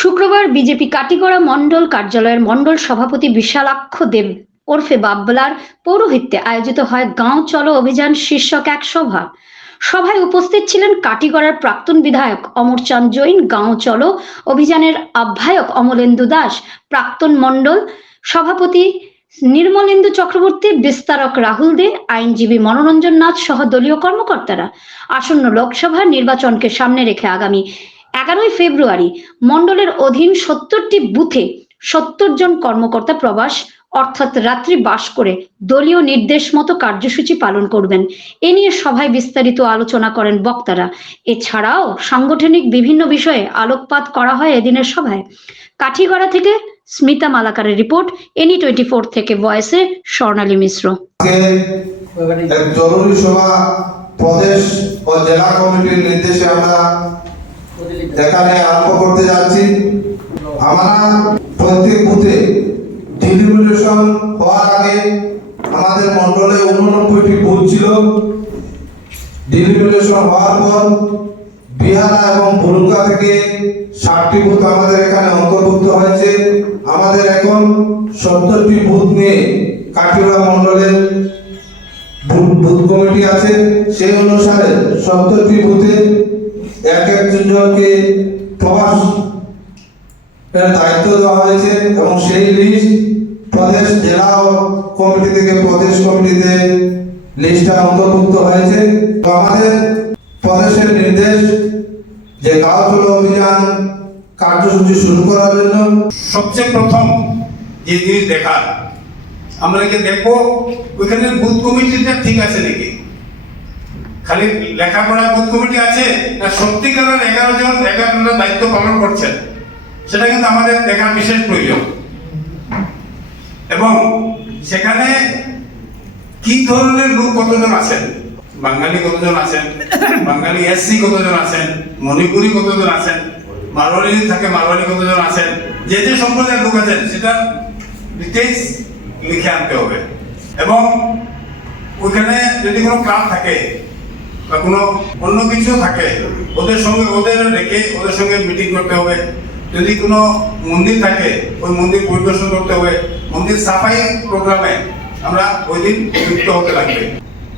শুক্রবার বিজেপি কাটিগড়া মণ্ডল কার্যালয়ের মণ্ডল সভাপতি বিশালাক্ষ দেব ওরফে বাবলার পৌরোহিত্যে আয়োজিত হয় গাঁও চলো অভিযান শীর্ষক এক সভা। সভায় উপস্থিত ছিলেন কাটিগড়ার প্রাক্তন বিধায়ক অমরচাঁদ জৈন, গাঁও চলো অভিযানের আহ্বায়ক অমলেন্দু দাস, প্রাক্তন মণ্ডল সভাপতি নির্মলেন্দু চক্রবর্তী, বিস্তারক রাহুল দে, আইনজীবী মনোরঞ্জন নাথ সহ দলীয় কর্মকর্তারা। আসন্ন লোকসভা নির্বাচনকে সামনে রেখে আগামী 11ই ফেব্রুয়ারি মণ্ডলের অধীন 70টি বুথে 70 জন কর্মকর্তা প্রবাস অর্থাৎ রাত্রি বাস করে দলীয় নির্দেশ মতো কার্যসূচি পালন করবেন। এ নিয়ে সভায় বিস্তারিত আলোচনা করেন বক্তারা। এছাড়াও সাংগঠনিক বিভিন্ন বিষয়ে আলোকপাত করা হয় এদিনের সভায়। কাঠিগড়া থেকে স্মিতা মালাকারের রিপোর্ট, এনি 24 থেকে ভয়েসে স্বর্ণালী মিশ্র। জরুরি সভা প্রদেশ ও জেলা কমিটির নির্দেশে আমরা এখানে আরম্ভ করতে যাচ্ছি। আমরা প্রত্যেক বুথে ডিলিমিটেশন হওয়ার আগে আমাদের মণ্ডলে 89টি বুথ ছিল। ডিলিমিটেশন হওয়ার পর বিহারা এবং ভুলুকা থেকে 60টি বুথ আমাদের এখানে অন্তর্ভুক্ত হয়েছে। আমাদের এখন 70টি বুথ নিয়ে কাটিগড়া মণ্ডলের বুথ কমিটি আছে। সেই অনুসারে 70টি বুথে এক একজনকে প্রবাস দায়িত্ব দেওয়া হয়েছে এবং সেই লিস্ট প্রদেশ জেলা কমিটি থেকে প্রদেশ কমিটিতে লিস্টটা অন্তর্ভুক্ত হয়েছে। তো আমাদের প্রদেশের নির্দেশ যে গাঁও চলো অভিযান কার্যসূচি শুরু করার জন্য সবচেয়ে প্রথম যে জিনিস দেখার, আমরা কি দেখবো ওইখানে বুথ কমিটিটা ঠিক আছে নাকি, খালি লেখাপড়া বুথ কমিটি আছে না সত্যিকারের 11টা দায়িত্ব পালন করছেন, সেটা কিন্তু আমাদের দেখার বিশেষ প্রয়োজন। এবং সেখানে কি ধরনের লোক কতজন আছেন, বাঙালি কতজন আছেন, বাঙালি এসসি কতজন আছেন, মণিপুরি কতজন আছেন, মারোয়ারি থাকে মারোয়ারি কতজন আছেন, যে যে সম্প্রদায়ের লোক আছেন সেটা ডিটেইলস লিখে আনতে হবে। এবং ওইখানে যদি কোনো ক্লাব থাকে বা কোনো অন্য কিছু থাকে ওদের সঙ্গে ওদের রেখে ওদের সঙ্গে মিটিং করতে হবে। যদি কোনো মন্দির থাকে ওই মন্দির পরিদর্শন করতে হবে। মন্দির সাফাই প্রোগ্রামে আমরা ওই দিন যুক্ত হতে লাগবে।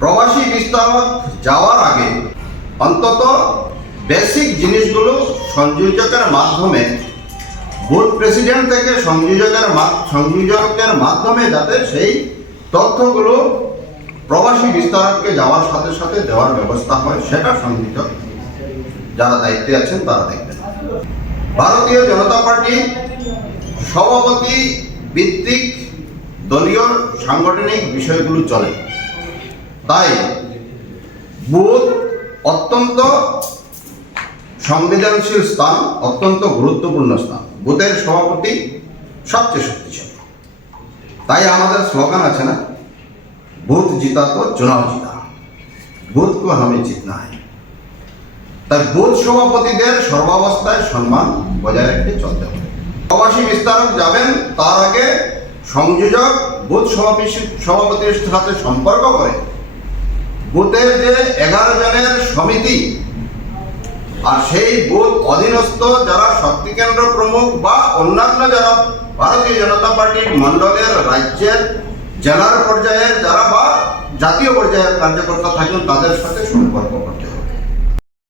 প্রবাসী বিস্তারক যাওয়ার আগে অন্তত বেসিক জিনিসগুলো সংযোজকের মাধ্যমে বুথ প্রেসিডেন্ট থেকে সংযোজকের মাধ্যমে যাতে সেই তথ্যগুলো প্রবাসী বিস্তারককে যাওয়ার সাথে সাথে দেওয়ার ব্যবস্থা হয়, সেটা সংযোজক যারা দায়িত্বে আছেন তারা দেখবেন। ভারতীয় জনতা পার্টি সভাপতি ভিত্তিক দলীয় সাংগঠনিক বিষয়গুলো চলে, তাই বুথ অত্যন্ত সংবেদনশীল স্থান, অত্যন্ত গুরুত্বপূর্ণ স্থান। বুথের সভাপতি সবচেয়ে শক্তিশালী। তাই আমাদের স্লোগান আছে না, বুথ জিতা তো চুনাও জিতা, বুথ কো হামে জিতনা है। তাই বুথ সভাপতিদের সর্বাবস্থায় সম্মান বজায় রেখে চলতে হবে। প্রবাসী বিস্তারক যাবেন তার আগে সংযোজক বুথ সভাপতির সাথে সম্পর্ক করে বুথের যে 11 জনের সমিতি আর সেই বুথ অধীনস্থ যারা শক্তি কেন্দ্র প্রমুখ বা অন্যান্য যারা ভারতীয় জনতা পার্টির মণ্ডলের, রাজ্যের, জেলার পর্যায়ের যারা বা জাতীয় পর্যায়ের কার্যকর্তা থাকেন তাদের সাথে সম্পর্ক করতে